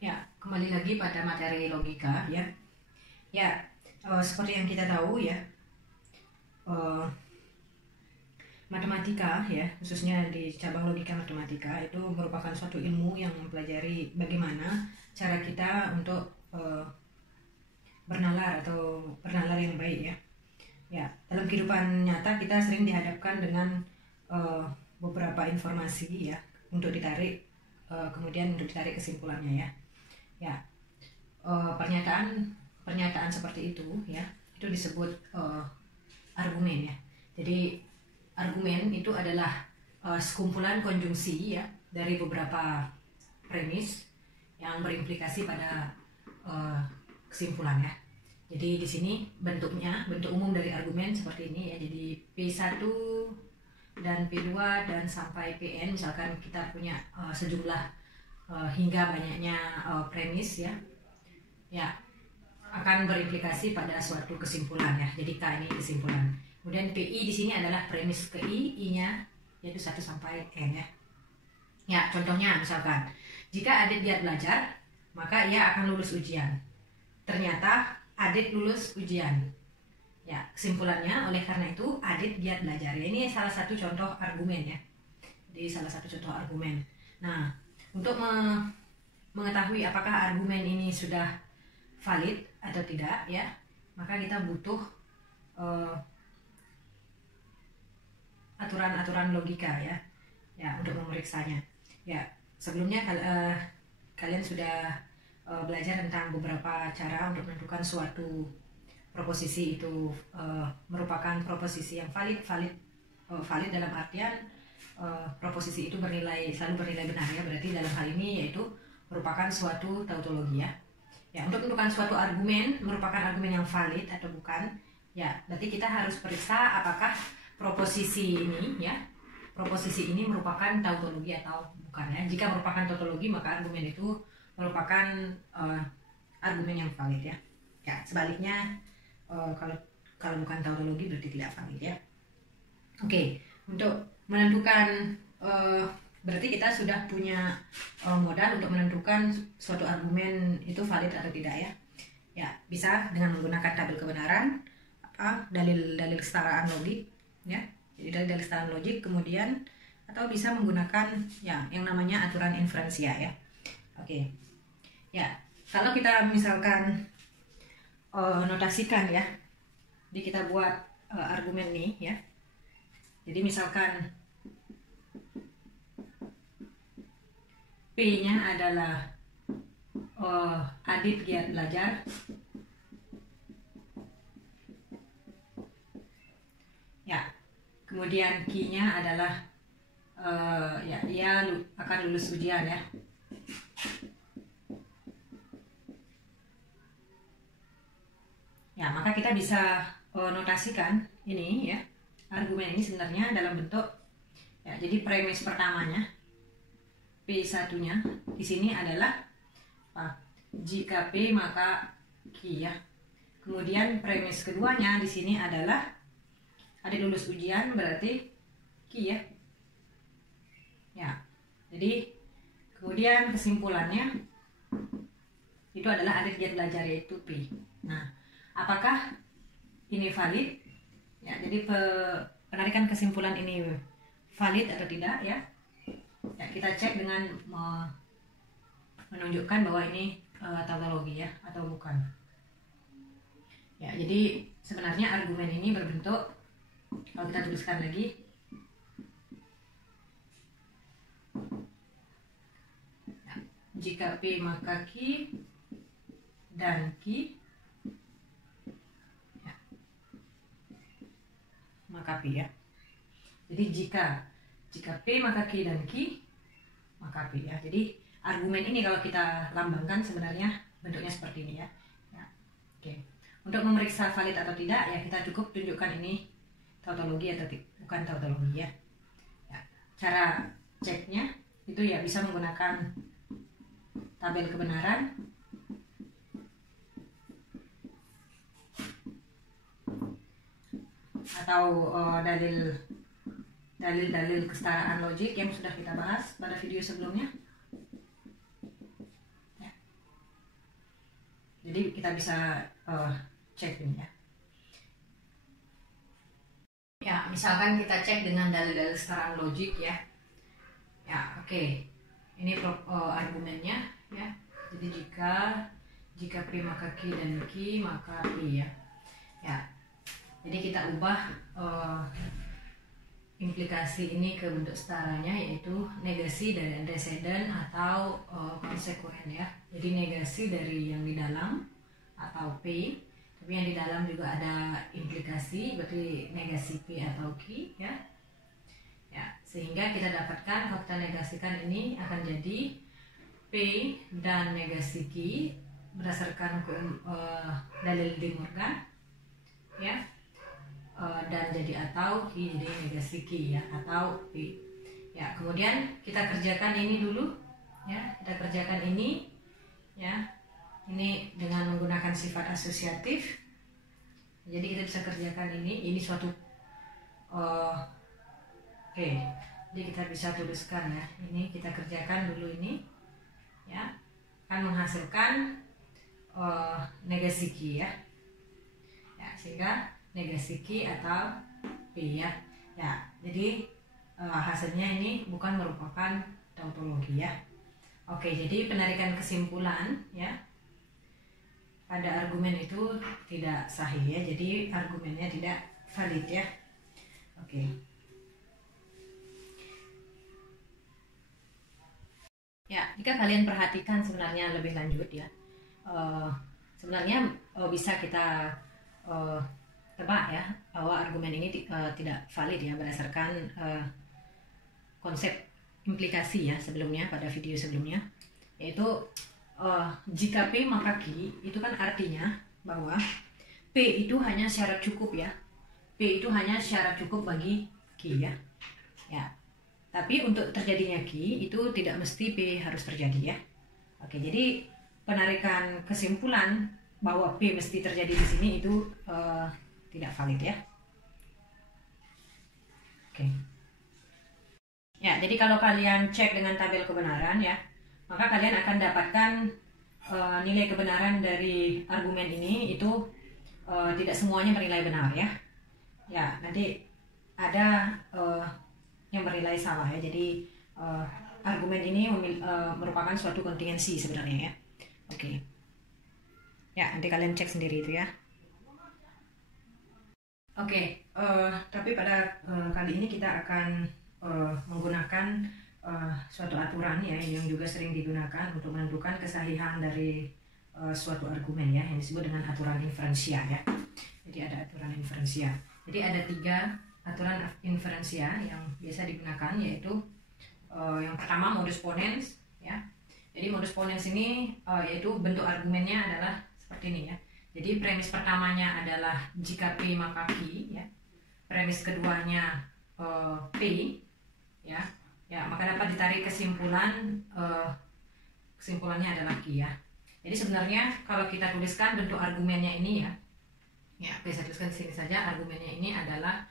Ya, kembali lagi pada materi logika ya. Ya, seperti yang kita tahu ya, matematika ya, khususnya di cabang logika matematika itu merupakan suatu ilmu yang mempelajari bagaimana cara kita untuk bernalar atau bernalar yang baik ya. Ya, dalam kehidupan nyata kita sering dihadapkan dengan beberapa informasi ya untuk ditarik, kemudian untuk ditarik kesimpulannya ya. Ya, pernyataan seperti itu ya, itu disebut argumen ya. Jadi argumen itu adalah sekumpulan konjungsi ya dari beberapa premis yang berimplikasi pada kesimpulan ya. Jadi di sini bentuk umum dari argumen seperti ini ya. Jadi P1 dan P2 dan sampai Pn, misalkan kita punya sejumlah hingga banyaknya premis ya, akan berimplikasi pada suatu kesimpulan ya. Jadi K ini kesimpulan. Kemudian PI di sini adalah premis ke I-nya yaitu 1 sampai N ya. Ya, contohnya misalkan jika Adit giat belajar, maka ia akan lulus ujian. Ternyata Adit lulus ujian. Ya, kesimpulannya oleh karena itu Adit giat belajar. Ya, ini salah satu contoh argumen ya. Jadi salah satu contoh argumen. Nah, untuk mengetahui apakah argumen ini sudah valid atau tidak ya, maka kita butuh aturan-aturan logika ya untuk memeriksanya. Ya, sebelumnya kalian sudah belajar tentang beberapa cara untuk menentukan suatu proposisi itu merupakan proposisi yang valid dalam artian proposisi itu selalu bernilai benar ya. Berarti dalam hal ini yaitu merupakan suatu tautologi ya. Ya, untuk menentukan suatu argumen merupakan argumen yang valid atau bukan ya, berarti kita harus periksa apakah proposisi ini merupakan tautologi atau bukan ya. Jika merupakan tautologi maka argumen itu merupakan argumen yang valid ya. Ya, sebaliknya kalau bukan tautologi berarti tidak valid ya. Oke, untuk menentukan berarti kita sudah punya modal untuk menentukan suatu argumen itu valid atau tidak ya. Ya, bisa dengan menggunakan tabel kebenaran, dalil kesetaraan logik ya. Jadi dalil kesetaraan logik, kemudian atau bisa menggunakan ya yang namanya aturan inferensia ya. Oke. Ya, kalau kita misalkan notasikan ya. Jadi kita buat argumen nih ya. Jadi misalkan P-nya adalah Adit giat belajar. Ya, kemudian Q-nya adalah ya ia akan lulus ujian ya. Ya, maka kita bisa notasikan ini ya. Argumen ini sebenarnya dalam bentuk ya, jadi premis pertamanya P1-nya di sini adalah jika P maka Q ya. Kemudian premis keduanya di sini adalah Adit lulus ujian berarti Q ya. Ya. Jadi kemudian kesimpulannya itu adalah Adit giat belajar yaitu P. Nah, apakah ini valid? Ya, jadi penarikan kesimpulan ini valid atau tidak ya? Ya, kita cek dengan menunjukkan bahwa ini tautologi ya atau bukan. Ya, jadi sebenarnya argumen ini berbentuk, kalau kita tuliskan lagi, ya, jika P maka Q dan Q ya, maka P ya. Jadi jika P maka Q dan Q maka P ya. Jadi argumen ini kalau kita lambangkan sebenarnya bentuknya seperti ini ya. Ya. Oke. Untuk memeriksa valid atau tidak ya kita cukup tunjukkan ini tautologi atau bukan tautologi ya. Ya. Cara ceknya itu ya bisa menggunakan tabel kebenaran atau dalil kesetaraan logik yang sudah kita bahas pada video sebelumnya. Ya. kita bisa cek ini ya. Ya, misalkan kita cek dengan dalil-dalil secara logik ya. Ya, oke. Ini argumennya ya. Jadi jika P maka Q dan Q maka P ya. Ya. Jadi kita ubah implikasi ini ke bentuk setaranya, yaitu negasi dari antecedent atau konsekuen ya. Jadi negasi dari yang di dalam atau P, tapi yang di dalam juga ada implikasi, berarti negasi P atau Q ya. Ya, sehingga kita dapatkan kalau kita negasikan ini akan jadi P dan negasi Q berdasarkan dalil De Morgan ya. Dan jadi atau Q jadi negasi Q ya, atau P ya. Kemudian kita kerjakan ini dulu ya, kita kerjakan ini ya, ini dengan menggunakan sifat asosiatif. Jadi kita bisa kerjakan ini suatu oke. Jadi kita bisa tuliskan ya, ini kita kerjakan dulu ini ya, akan menghasilkan negasi Q ya. Ya, sehingga negasi Q atau P ya. Ya, jadi hasilnya ini bukan merupakan tautologi ya. Oke, jadi penarikan kesimpulan ya pada argumen itu tidak sahih ya. Jadi argumennya tidak valid ya. Oke. Ya, jika kalian perhatikan sebenarnya lebih lanjut ya, sebenarnya bisa kita tebak ya bahwa argumen ini tidak valid ya berdasarkan konsep implikasi ya sebelumnya, pada video sebelumnya, yaitu jika P maka Q, itu kan artinya bahwa P itu hanya syarat cukup ya, P itu hanya syarat cukup bagi Q ya. Ya, tapi untuk terjadinya Q itu tidak mesti P harus terjadi ya. Oke, jadi penarikan kesimpulan bahwa P mesti terjadi di sini itu tidak valid ya. Oke. Ya, jadi kalau kalian cek dengan tabel kebenaran ya, maka kalian akan dapatkan nilai kebenaran dari argumen ini itu tidak semuanya bernilai benar ya. Ya, nanti ada yang bernilai salah ya. Jadi argumen ini merupakan suatu kontingensi sebenarnya ya. Oke. Ya, nanti kalian cek sendiri itu ya. Oke, tapi pada kali ini kita akan menggunakan suatu aturan ya yang juga sering digunakan untuk menentukan kesahihan dari suatu argumen ya, yang disebut dengan aturan inferensia ya. Jadi ada aturan inferensia. Jadi ada 3 aturan inferensia yang biasa digunakan, yaitu yang pertama modus ponens ya. Jadi modus ponens ini yaitu bentuk argumennya adalah seperti ini ya. Jadi premis pertamanya adalah jika P maka Q ya. Premis keduanya P ya. Ya, maka dapat ditarik kesimpulan kesimpulannya adalah Q ya. Jadi sebenarnya kalau kita tuliskan bentuk argumennya ini ya. Ya, bisa tuliskan di sini saja, argumennya ini adalah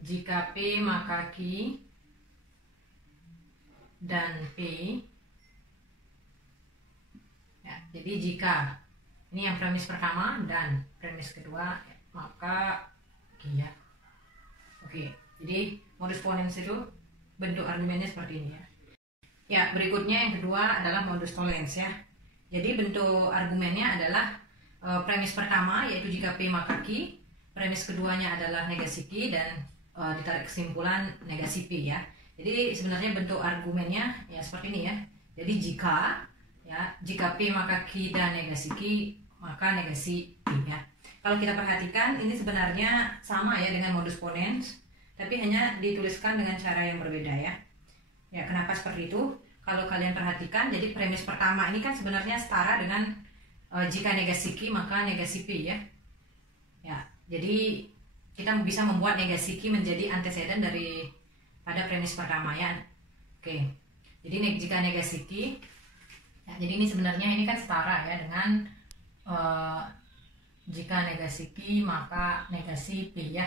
jika P maka Q dan P ya. Jadi jika ini yang premis pertama dan premis kedua maka Q ya. Oke, jadi modus ponens itu bentuk argumennya seperti ini ya. Ya, berikutnya yang kedua adalah modus tollens ya. Jadi bentuk argumennya adalah premis pertama yaitu jika P maka Q, premis keduanya adalah negasi Q dan ditarik kesimpulan negasi P ya. Jadi sebenarnya bentuk argumennya ya seperti ini ya. Jadi jika P maka Q dan negasi Q maka negasi P ya. Kalau kita perhatikan ini sebenarnya sama ya dengan modus ponens, tapi hanya dituliskan dengan cara yang berbeda ya. Ya, kenapa seperti itu? Kalau kalian perhatikan, jadi premis pertama ini kan sebenarnya setara dengan jika negasi Q maka negasi P ya. Ya, jadi kita bisa membuat negasi Q menjadi antecedent dari pada premis pertama ya. Oke. Jadi jika negasi Q ya, jadi ini sebenarnya ini kan setara ya dengan jika negasi Q maka negasi P ya.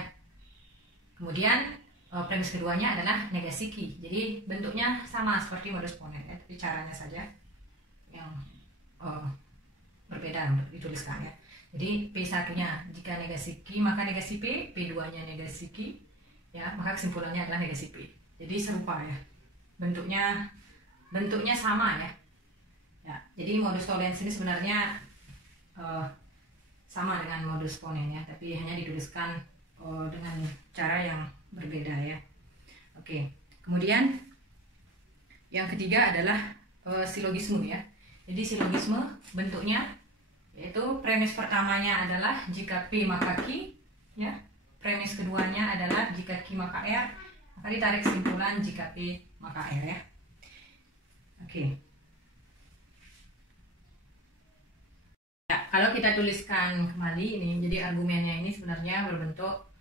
Kemudian premis keduanya adalah negasi Q. Jadi bentuknya sama seperti modus ponens ya, tapi caranya saja yang berbeda untuk dituliskan ya. Jadi P1-nya jika negasi Q maka negasi P, P2-nya negasi Q, ya maka kesimpulannya adalah negasi P. Jadi serupa ya, bentuknya sama ya. Ya, jadi modus tollens ini sebenarnya sama dengan modus ponen ya, tapi hanya dituliskan dengan cara yang berbeda ya. Oke, kemudian yang ketiga adalah silogisme ya. Jadi silogisme bentuknya yaitu premis pertamanya adalah jika P maka Q ya. Premis keduanya adalah jika Q maka R, maka ditarik kesimpulan jika P maka R ya. Oke. Ya, kalau kita tuliskan kembali ini, jadi argumennya ini sebenarnya berbentuk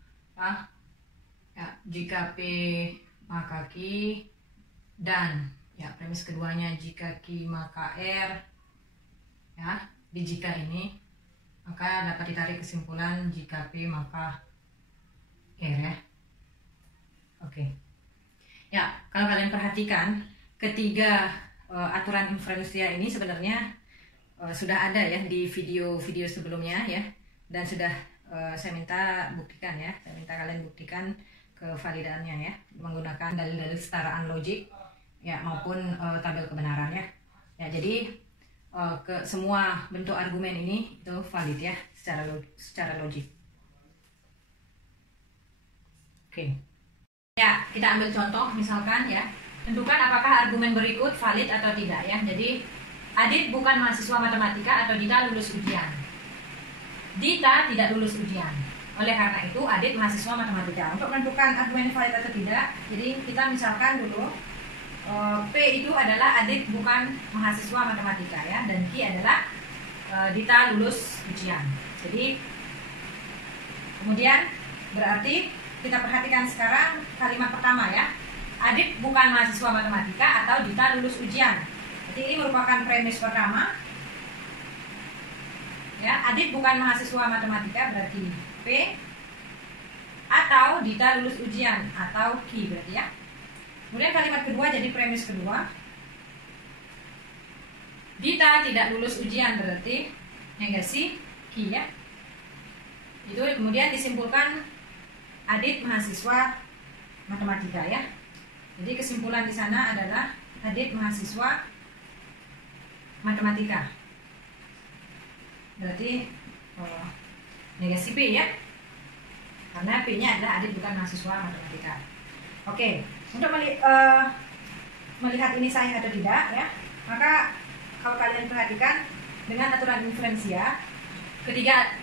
ya, jika P maka Q dan ya premis keduanya jika Q maka R ya. Di jika ini maka dapat ditarik kesimpulan jika P maka R ya. Oke. Ya, kalau kalian perhatikan ketiga aturan inferensia ini sebenarnya sudah ada ya di video-video sebelumnya ya, dan sudah saya minta buktikan ya, saya minta kalian buktikan kevalidannya ya menggunakan dalil-dalil kesetaraan logik ya maupun tabel kebenaran ya. Ya, jadi ke semua bentuk argumen ini itu valid ya secara logik. Oke. Ya, kita ambil contoh misalkan ya. Tentukan apakah argumen berikut valid atau tidak ya. Jadi Adit bukan mahasiswa matematika atau Dita lulus ujian. Dita tidak lulus ujian. Oleh karena itu Adit mahasiswa matematika. Untuk menentukan argumen valid atau tidak, jadi kita misalkan dulu P itu adalah Adit bukan mahasiswa matematika ya, dan Q adalah Dita lulus ujian. Jadi kemudian berarti kita perhatikan sekarang kalimat pertama ya, Adit bukan mahasiswa matematika atau Dita lulus ujian. Jadi ini merupakan premis pertama ya, Adit bukan mahasiswa matematika berarti P, atau Dita lulus ujian atau Q berarti ya. Kemudian kalimat kedua jadi premis kedua, Dita tidak lulus ujian berarti negasi Q ya. Itu kemudian disimpulkan Adit mahasiswa matematika ya. Jadi kesimpulan di sana adalah Adit mahasiswa matematika. Berarti negasi P ya. Karena P-nya adalah Adit bukan mahasiswa matematika. Oke. Untuk melihat ini sahih atau tidak ya, maka kalau kalian perhatikan dengan aturan inferensia, ketiga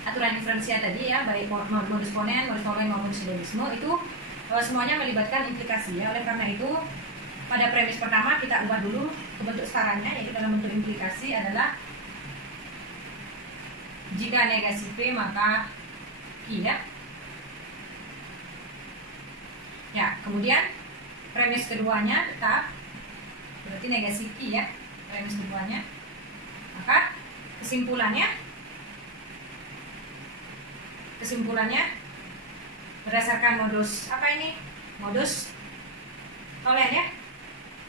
aturan inferensia tadi ya, baik modus ponen, modus tollens maupun silogisme itu semuanya melibatkan implikasi ya. Oleh karena itu pada premis pertama kita ubah dulu ke bentuk sekarangnya, yaitu dalam bentuk implikasi adalah jika negasi P maka Q ya. Ya, kemudian premis keduanya tetap berarti negasi Q ya, premis keduanya. Maka kesimpulannya berdasarkan modus apa ini? Modus tollens ya.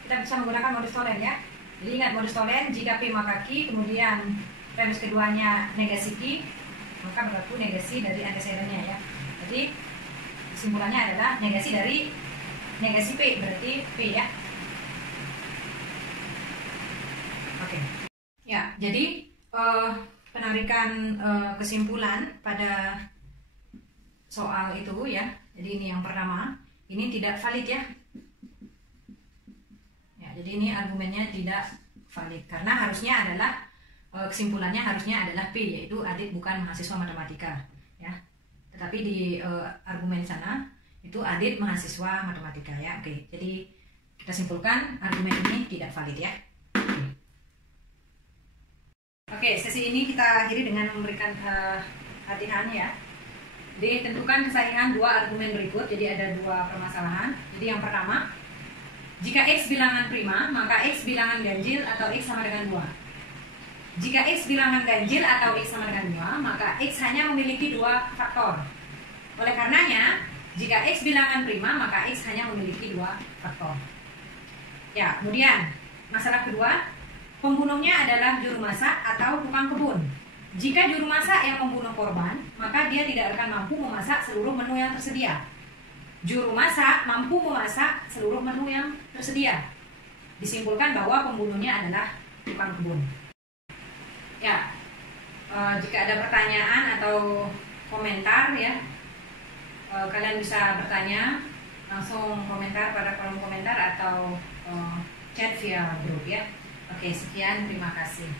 Kita bisa menggunakan modus tollens ya. Jadi ingat modus tollens, jika P maka Q, kemudian premis keduanya negasi Q, maka berlaku negasi dari antecedennya ya. Jadi kesimpulannya adalah negasi dari negasi P, berarti P ya. Oke. Ya, jadi penarikan kesimpulan pada soal itu ya. Jadi ini yang pertama, ini tidak valid ya. Ya, jadi ini argumennya tidak valid karena harusnya adalah kesimpulannya harusnya adalah P, yaitu Adit bukan mahasiswa matematika ya. Tetapi di argumen sana itu Adit mahasiswa matematika ya. Oke, jadi kita simpulkan argumen ini tidak valid ya. Oke, sesi ini kita akhiri dengan memberikan latihan ya. Jadi tentukan kesahihan dua argumen berikut. Jadi ada dua permasalahan. Jadi yang pertama, jika X bilangan prima, maka X bilangan ganjil atau X sama dengan 2. Jika X bilangan ganjil atau X sama dengan 2, maka X hanya memiliki 2 faktor. Oleh karenanya, jika X bilangan prima, maka X hanya memiliki 2 faktor. Ya, kemudian masalah kedua, Pembunuhnya adalah juru masak atau tukang kebun. Jika juru masak yang membunuh korban, maka dia tidak akan mampu memasak seluruh menu yang tersedia. Juru masak mampu memasak seluruh menu yang tersedia. Disimpulkan bahwa pembunuhnya adalah tukang kebun. Ya, jika ada pertanyaan atau komentar ya, kalian bisa bertanya langsung komentar pada kolom komentar atau chat via grup ya. Oke, sekian, terima kasih.